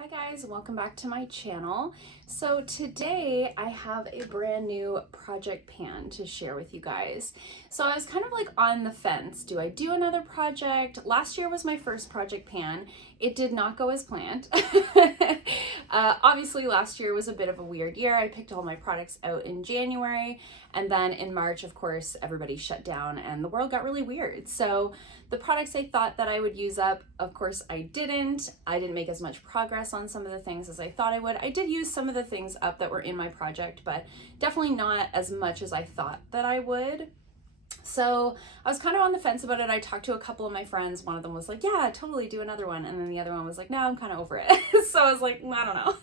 Hi guys, welcome back to my channel. So today I have a brand new project pan to share with you guys. So I was kind of like on the fence. Do I do another project? Last year was my first project pan. It did not go as planned. Obviously last year was a bit of a weird year. I picked all my products out in January, and then in March, of course, everybody shut down and the world got really weird. So the products I thought that I would use up, of course I didn't. I didn't make as much progress on some of the things as I thought I would. I did use some of the things up that were in my project, but definitely not as much as I thought that I would. So I was kind of on the fence about it. I talked to a couple of my friends. One of them was like, yeah, totally do another one. And then the other one was like, no, I'm kind of over it. So I was like, I don't know.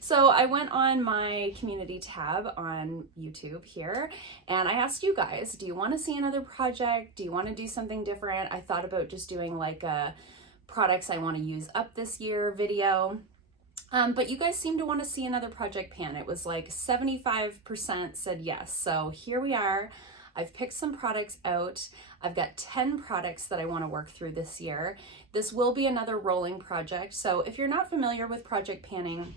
So I went on my community tab on YouTube here and I asked you guys, do you want to see another project? Do you want to do something different? I thought about just doing like a products I want to use up this year video. But you guys seem to want to see another project pan. It was like 75% said yes. So here we are. I've picked some products out. I've got 10 products that I want to work through this year. This will be another rolling project. So if you're not familiar with project panning,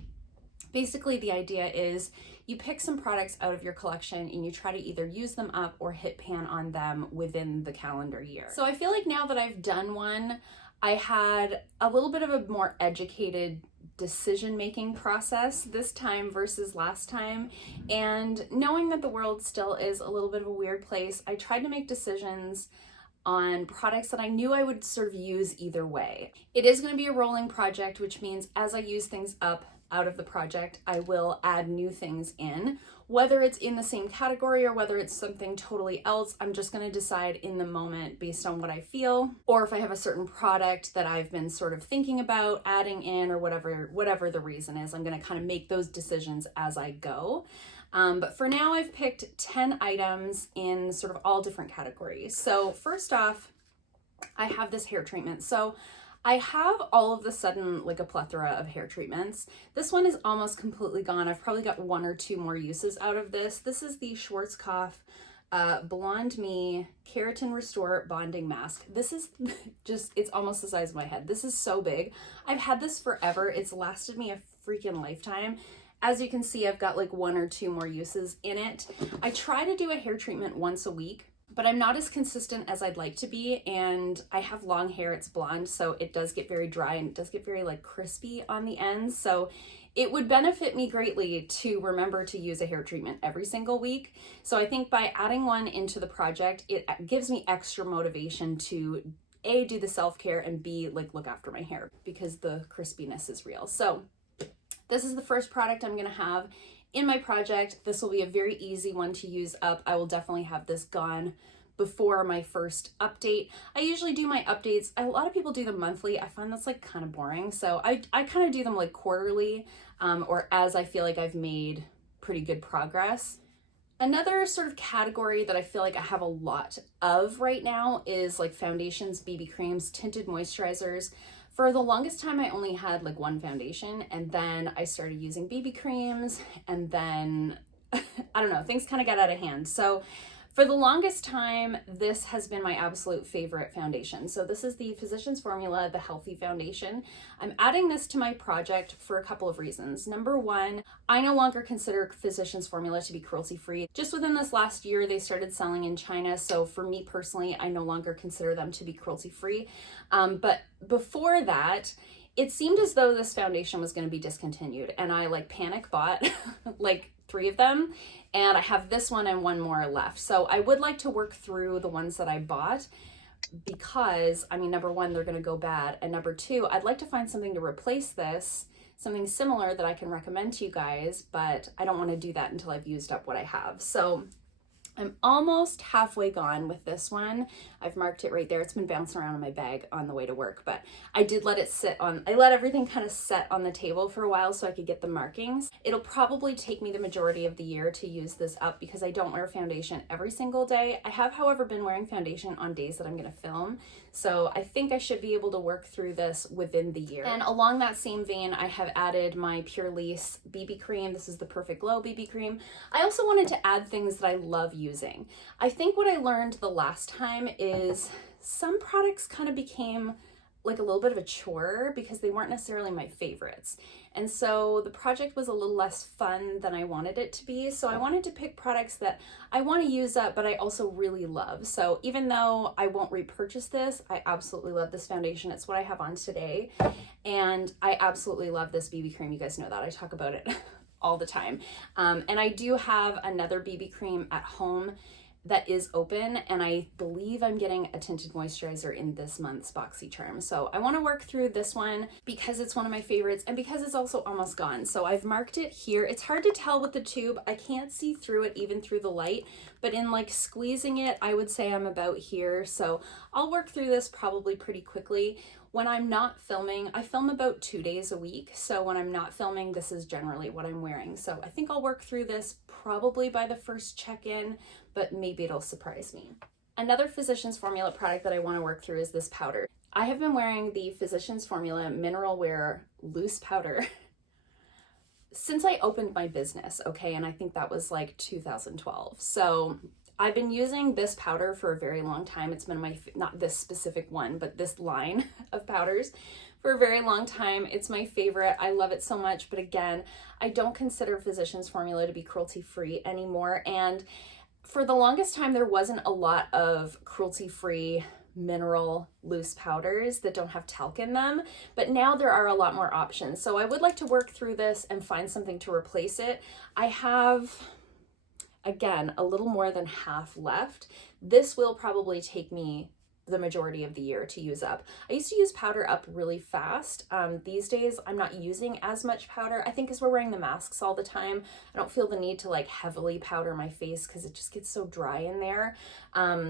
basically the idea is you pick some products out of your collection and you try to either use them up or hit pan on them within the calendar year. So I feel like now that I've done one, I had a little bit of a more educated decision-making process this time versus last time, and knowing that the world still is a little bit of a weird place, I tried to make decisions on products that I knew I would sort of use either way. It is going to be a rolling project, which means as I use things up out of the project, I will add new things in. Whether it's in the same category or whether it's something totally else, I'm just going to decide in the moment based on what I feel, or if I have a certain product that I've been sort of thinking about adding in, or whatever the reason is, I'm going to kind of make those decisions as I go. But for now, I've picked 10 items in sort of all different categories. So first off, I have this hair treatment. So I have all of the sudden like a plethora of hair treatments. This one is almost completely gone. I've probably got one or two more uses out of this. This is the Schwarzkopf Blonde Me Keratin Restore Bonding Mask. This is just, it's almost the size of my head. This is so big. I've had this forever. It's lasted me a freaking lifetime. As you can see, I've got like one or two more uses in it. I try to do a hair treatment once a week, but I'm not as consistent as I'd like to be, and I have long hair, it's blonde, so it does get very dry and it does get very like crispy on the ends. So it would benefit me greatly to remember to use a hair treatment every single week. So I think by adding one into the project, it gives me extra motivation to A, do the self-care, and B, like look after my hair, because the crispiness is real. So this is the first product I'm gonna have in my project. This will be a very easy one to use up. I will definitely have this gone before my first update. I usually do my updates, a lot of people do them monthly. I find that's like kind of boring. So I kind of do them like quarterly, or as I feel like I've made pretty good progress. Another sort of category that I feel like I have a lot of right now is like foundations, BB creams, tinted moisturizers. For the longest time, I only had like one foundation, and then I started using BB creams, and then, I don't know, things kind of got out of hand. So for the longest time, this has been my absolute favorite foundation. So this is the Physicians Formula, the Healthy Foundation. I'm adding this to my project for a couple of reasons. Number one, I no longer consider Physicians Formula to be cruelty-free. Just within this last year, they started selling in China. So for me personally, I no longer consider them to be cruelty-free. But before that, it seemed as though this foundation was going to be discontinued, and I like panic bought like 3 of them, and I have this one and one more left. So I would like to work through the ones that I bought, because I mean, number one, they're going to go bad, and number two, I'd like to find something to replace this, something similar that I can recommend to you guys, but I don't want to do that until I've used up what I have. So I'm almost halfway gone with this one. I've marked it right there. It's been bouncing around in my bag on the way to work, but I did let it sit on, I let everything kind of set on the table for a while so I could get the markings. It'll probably take me the majority of the year to use this up because I don't wear foundation every single day. I have, however, been wearing foundation on days that I'm gonna film. So I think I should be able to work through this within the year. And along that same vein, I have added my Pure Lease BB cream. This is the Perfect Glow BB cream. I also wanted to add things that I love using. I think what I learned the last time is some products kind of became like a little bit of a chore because they weren't necessarily my favorites. And so the project was a little less fun than I wanted it to be. So I wanted to pick products that I want to use up, but I also really love. So even though I won't repurchase this, I absolutely love this foundation. It's what I have on today. And I absolutely love this BB cream. You guys know that. I talk about it all the time. And I do have another BB cream at home that is open, and I believe I'm getting a tinted moisturizer in this month's BoxyCharm. So I want to work through this one because it's one of my favorites and because it's also almost gone. So I've marked it here. It's hard to tell with the tube. I can't see through it even through the light, but in like squeezing it, I would say I'm about here. So I'll work through this probably pretty quickly. When I'm not filming, I film about 2 days a week. So when I'm not filming, this is generally what I'm wearing. So I think I'll work through this probably by the first check-in, but maybe it'll surprise me. Another Physicians Formula product that I want to work through is this powder. I have been wearing the Physicians Formula Mineral Wear Loose Powder since I opened my business, okay? And I think that was like 2012. So I've been using this powder for a very long time. It's been my, not this specific one, but this line of powders for a very long time. It's my favorite. I love it so much. But again, I don't consider Physicians Formula to be cruelty-free anymore. And for the longest time, there wasn't a lot of cruelty-free mineral loose powders that don't have talc in them, but now there are a lot more options. So I would like to work through this and find something to replace it. I have, again, a little more than half left. This will probably take me the majority of the year to use up. I used to use powder up really fast. These days I'm not using as much powder. I think because we're wearing the masks all the time, I don't feel the need to like heavily powder my face because it just gets so dry in there.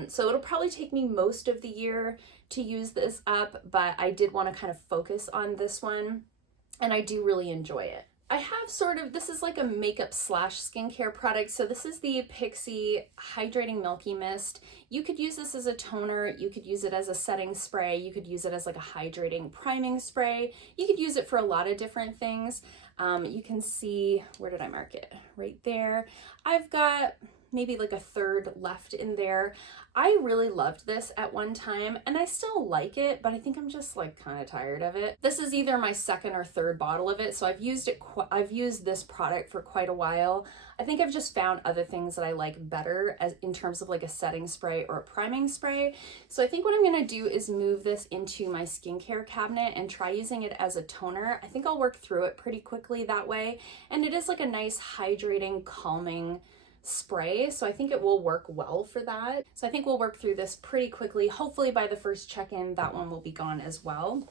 So it'll probably take me most of the year to use this up, but I did want to kind of focus on this one, and I do really enjoy it. I have sort of, this is like a makeup slash skincare product. So this is the Pixi Hydrating Milky Mist. You could use this as a toner. You could use it as a setting spray. You could use it as like a hydrating priming spray. You could use it for a lot of different things. You can see, where did I mark it? Right there. I've got maybe like a third left in there. I really loved this at one time and I still like it, but I think I'm just like kind of tired of it. This is either my second or third bottle of it. So I've used this product for quite a while. I think I've just found other things that I like better as in terms of like a setting spray or a priming spray. So I think what I'm going to do is move this into my skincare cabinet and try using it as a toner. I think I'll work through it pretty quickly that way. And it is like a nice hydrating, calming spray, so I think it will work well for that. So I think we'll work through this pretty quickly. Hopefully by the first check-in, that one will be gone as well.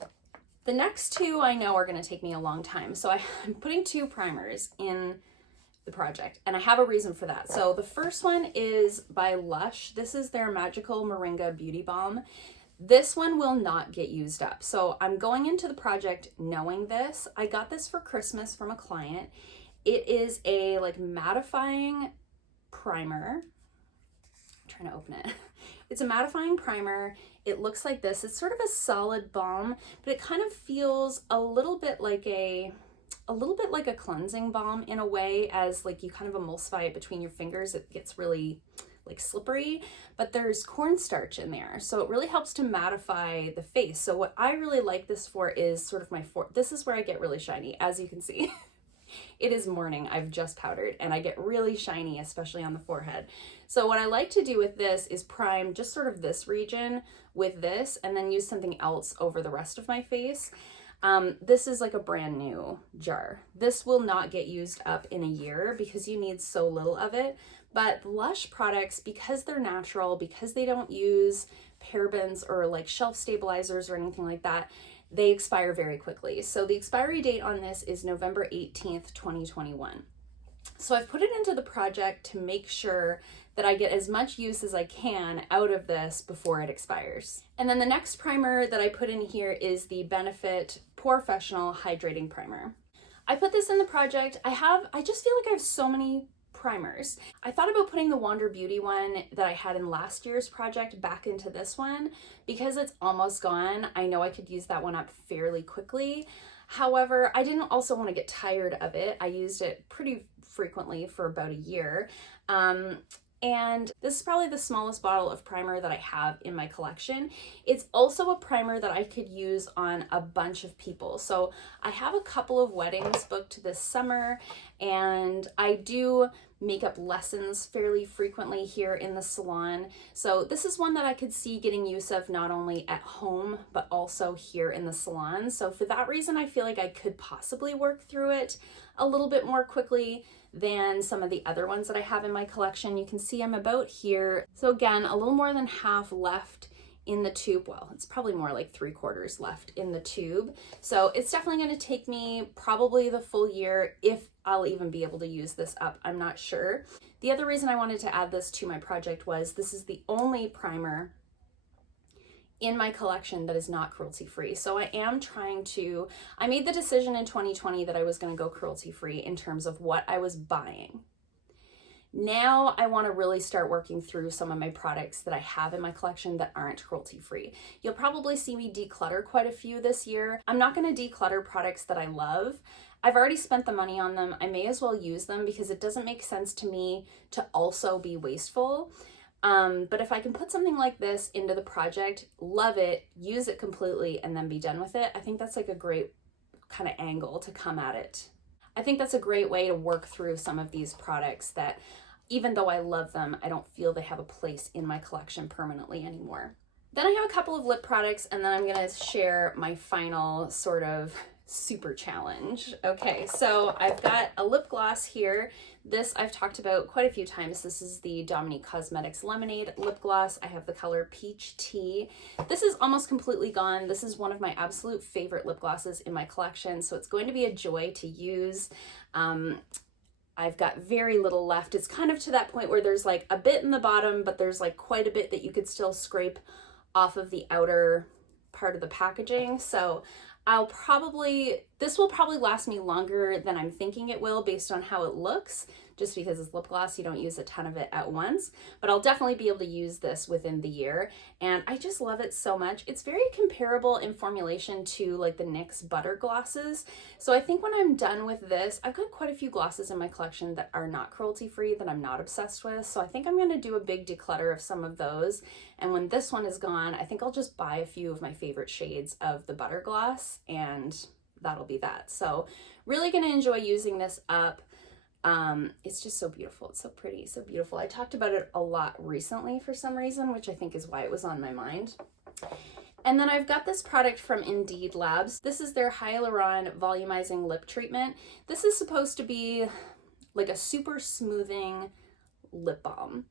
The next two I know are going to take me a long time. So I'm putting 2 primers in the project, and I have a reason for that. So the first one is by Lush. This is their Magical Moringa Beauty Balm. This one will not get used up. So I'm going into the project knowing this. I got this for Christmas from a client. It is a like mattifying primer. I'm trying to open it. It's a mattifying primer. It looks like this. It's sort of a solid balm, but it kind of feels a little bit like a cleansing balm in a way, as like you kind of emulsify it between your fingers. It gets really like slippery, but there's cornstarch in there. So it really helps to mattify the face. So what I really like this for is sort of this is where I get really shiny, as you can see. It is morning, I've just powdered, and I get really shiny, especially on the forehead. So what I like to do with this is prime just sort of this region with this, and then use something else over the rest of my face. This is like a brand new jar. This will not get used up in a year because you need so little of it. But Lush products, because they're natural, because they don't use parabens or like shelf stabilizers or anything like that, they expire very quickly. So the expiry date on this is November 18th, 2021. So I've put it into the project to make sure that I get as much use as I can out of this before it expires. And then the next primer that I put in here is the Benefit Porefessional Hydrating Primer. I put this in the project. I just feel like I have so many primers. I thought about putting the Wander Beauty one that I had in last year's project back into this one because it's almost gone. I know I could use that one up fairly quickly. However, I didn't also want to get tired of it. I used it pretty frequently for about a year. and this is probably the smallest bottle of primer that I have in my collection. It's also a primer that I could use on a bunch of people. So I have a couple of weddings booked this summer, and I do makeup lessons fairly frequently here in the salon. So this is one that I could see getting use of not only at home, but also here in the salon. So for that reason, I feel like I could possibly work through it a little bit more quickly than some of the other ones that I have in my collection. You can see I'm about here. So again, a little more than half left in the tube. Well, it's probably more like 3/4 left in the tube. So it's definitely going to take me probably the full year, if I'll even be able to use this up. I'm not sure. The other reason I wanted to add this to my project was this is the only primer in my collection that is not cruelty-free. So I am trying to, I made the decision in 2020 that I was going to go cruelty-free in terms of what I was buying. Now I want to really start working through some of my products that I have in my collection that aren't cruelty-free. You'll probably see me declutter quite a few this year. I'm not going to declutter products that I love. I've already spent the money on them. I may as well use them because it doesn't make sense to me to also be wasteful. But if I can put something like this into the project, love it, use it completely, and then be done with it, I think that's like a great kind of angle to come at it. I think that's a great way to work through some of these products that, even though I love them, I don't feel they have a place in my collection permanently anymore. Then I have a couple of lip products, and then I'm gonna share my final sort of super challenge. Okay, so I've got a lip gloss here. This I've talked about quite a few times. This is the Domini Cosmetics Lemonade lip gloss. I have the color Peach Tea. This is almost completely gone. This is one of my absolute favorite lip glosses in my collection, so it's going to be a joy to use. I've got very little left. It's kind of to that point where there's like a bit in the bottom, but there's like quite a bit that you could still scrape off of the outer part of the packaging. So this will probably last me longer than I'm thinking it will based on how it looks, just because it's lip gloss, you don't use a ton of it at once, but I'll definitely be able to use this within the year. And I just love it so much. It's very comparable in formulation to like the NYX butter glosses. So I think when I'm done with this, I've got quite a few glosses in my collection that are not cruelty free, that I'm not obsessed with. So I think I'm gonna do a big declutter of some of those. And when this one is gone, I think I'll just buy a few of my favorite shades of the butter gloss, and that'll be that. So really gonna enjoy using this up. It's just so beautiful. It's so pretty, so beautiful. I talked about it a lot recently for some reason, which I think is why it was on my mind. And then I've got this product from Indeed Labs. This is their Hyaluronic Volumizing Lip Treatment. This is supposed to be like a super smoothing lip balm.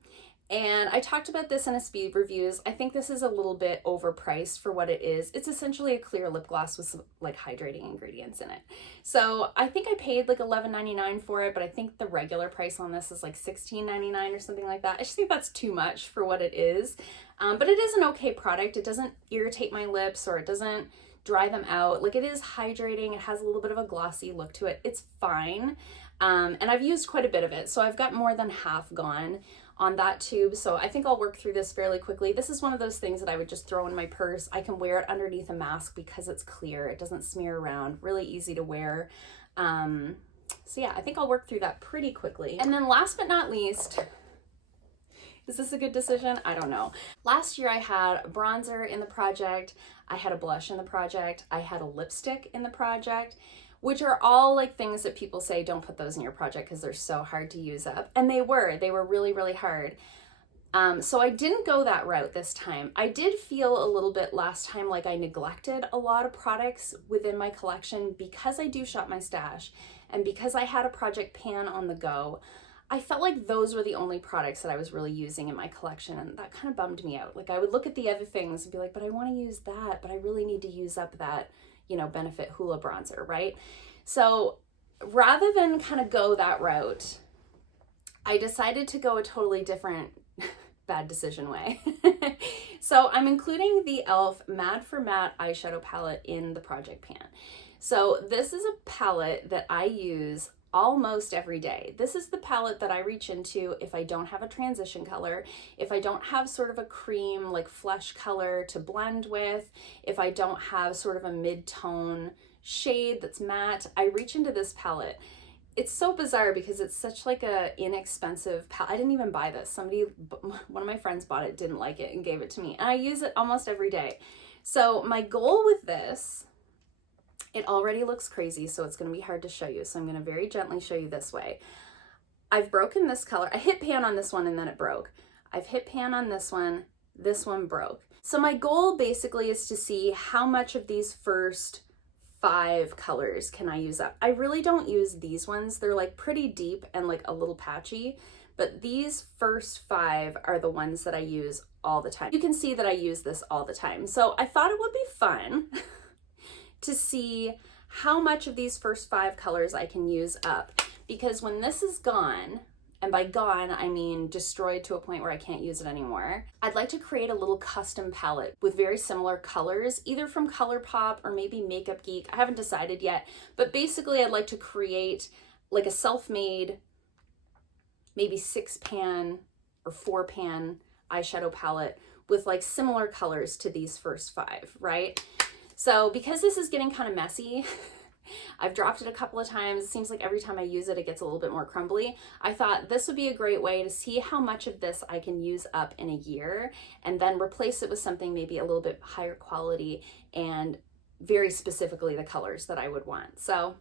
And I talked about this in a speed reviews. I think this is a little bit overpriced for what it is. It's essentially a clear lip gloss with some like hydrating ingredients in it. So I think I paid like $11.99 for it, but I think the regular price on this is like $16.99 or something like that. I just think that's too much for what it is. But it is an okay product. It doesn't irritate my lips or it doesn't dry them out. Like, it is hydrating. It has a little bit of a glossy look to it. It's fine. And I've used quite a bit of it. So I've got more than half gone on that tube. So I think I'll work through this fairly quickly. This is one of those things that I would just throw in my purse. I can wear it underneath a mask because it's clear. It doesn't smear around. Really easy to wear. So yeah, I think I'll work through that pretty quickly. And then last but not least, is this a good decision? I don't know. Last year I had a bronzer in the project. I had a blush in the project. I had a lipstick in the project, which are all like things that people say, don't put those in your project because they're so hard to use up. And they were really, really hard. So I didn't go that route this time. I did feel a little bit last time like I neglected a lot of products within my collection because I do shop my stash and because I had a project pan on the go. I felt like those were the only products that I was really using in my collection, and that kind of bummed me out. Like, I would look at the other things and be like, but I want to use that, but I really need to use up that, you know, Benefit Hoola bronzer, right? So rather than kind of go that route, I decided to go a totally different bad decision way. So I'm including the e.l.f. Mad for Matte eyeshadow palette in the project pan. So this is a palette that I use almost every day. This is the palette that I reach into if I don't have a transition color, if I don't have sort of a cream like flesh color to blend with, if I don't have sort of a mid-tone shade that's matte, I reach into this palette. it's so bizarre because it's such like a inexpensive palette. I didn't even buy this. One of my friends bought it, didn't like it, and gave it to me. And I use it almost every day. So my goal with this, it already looks crazy, so it's going to be hard to show you. So I'm going to very gently show you this way. I've broken this color. I hit pan on this one and then it broke. I've hit pan on this one broke. So my goal basically is to see how much of these first 5 colors can I use up. I really don't use these ones. They're like pretty deep and like a little patchy, but these first 5 are the ones that I use all the time. You can see that I use this all the time. So I thought it would be fun to see how much of these first 5 colors I can use up, because when this is gone, and by gone, I mean destroyed to a point where I can't use it anymore, I'd like to create a little custom palette with very similar colors, either from ColourPop or maybe Makeup Geek. I haven't decided yet, but basically I'd like to create like a self-made, maybe 6-pan or 4-pan eyeshadow palette with like similar colors to these first 5, right? So because this is getting kind of messy, I've dropped it a couple of times. It seems like every time I use it, it gets a little bit more crumbly. I thought this would be a great way to see how much of this I can use up in a year and then replace it with something maybe a little bit higher quality and very specifically the colors that I would want. So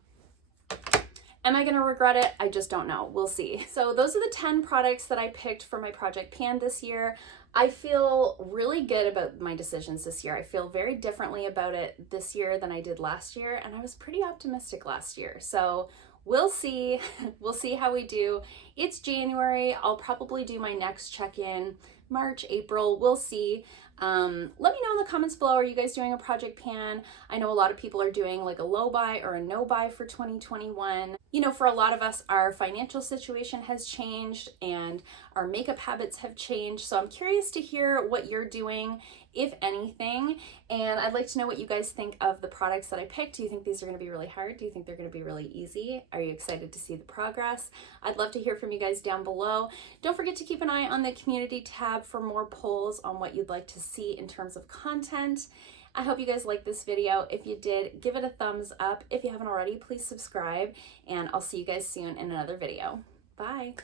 am I going to regret it? I just don't know. We'll see. So those are the 10 products that I picked for my Project Pan this year. I feel really good about my decisions this year. I feel very differently about it this year than I did last year, and I was pretty optimistic last year. So we'll see. We'll see how we do. It's January. I'll probably do my next check-in March, April. We'll see. Let me know in the comments below, are you guys doing a Project Pan? I know a lot of people are doing like a low buy or a no buy for 2021. You know, for a lot of us, our financial situation has changed and our makeup habits have changed. So I'm curious to hear what you're doing, if anything. And I'd like to know what you guys think of the products that I picked. Do you think these are going to be really hard? Do you think they're going to be really easy? Are you excited to see the progress? I'd love to hear from you guys down below. Don't forget to keep an eye on the community tab for more polls on what you'd like to see in terms of content. I hope you guys liked this video. If you did, give it a thumbs up. If you haven't already, please subscribe, and I'll see you guys soon in another video. Bye.